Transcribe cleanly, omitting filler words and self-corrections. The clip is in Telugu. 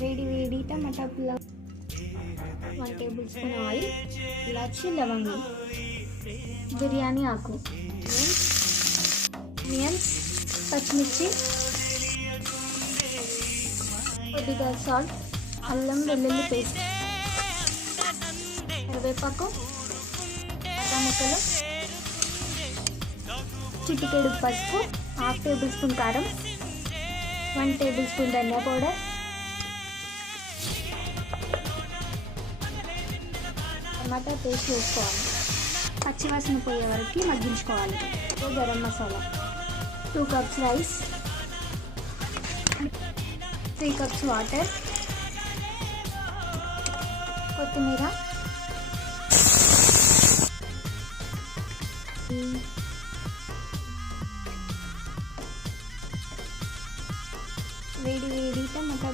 వేడి వేడి టమాటా పులావ్, 1 టేబుల్ స్పూన్ ఆయిల్, ఇలాచి లవంగం, బిర్యానీ ఆకు, ఆనియన్స్, పచ్చిమిర్చి, కొద్దిగా సాల్ట్, అల్లం వెల్లుల్లి పేస్ట్, కరివేపాకు, ముక్కలు, చిటికెడు పసుపు, 1/2 టేబుల్ స్పూన్ కారం, 1 టేబుల్ స్పూన్ ధనియా పౌడర్, టమాటా పేస్ట్ వేసుకోవాలి. పచ్చివాసన పోయే వరకు మగ్గించుకోవాలి. Garam masala, 2 cups rice, 3 cups water, కొత్తిమీర, వేడి వేడి టమాటా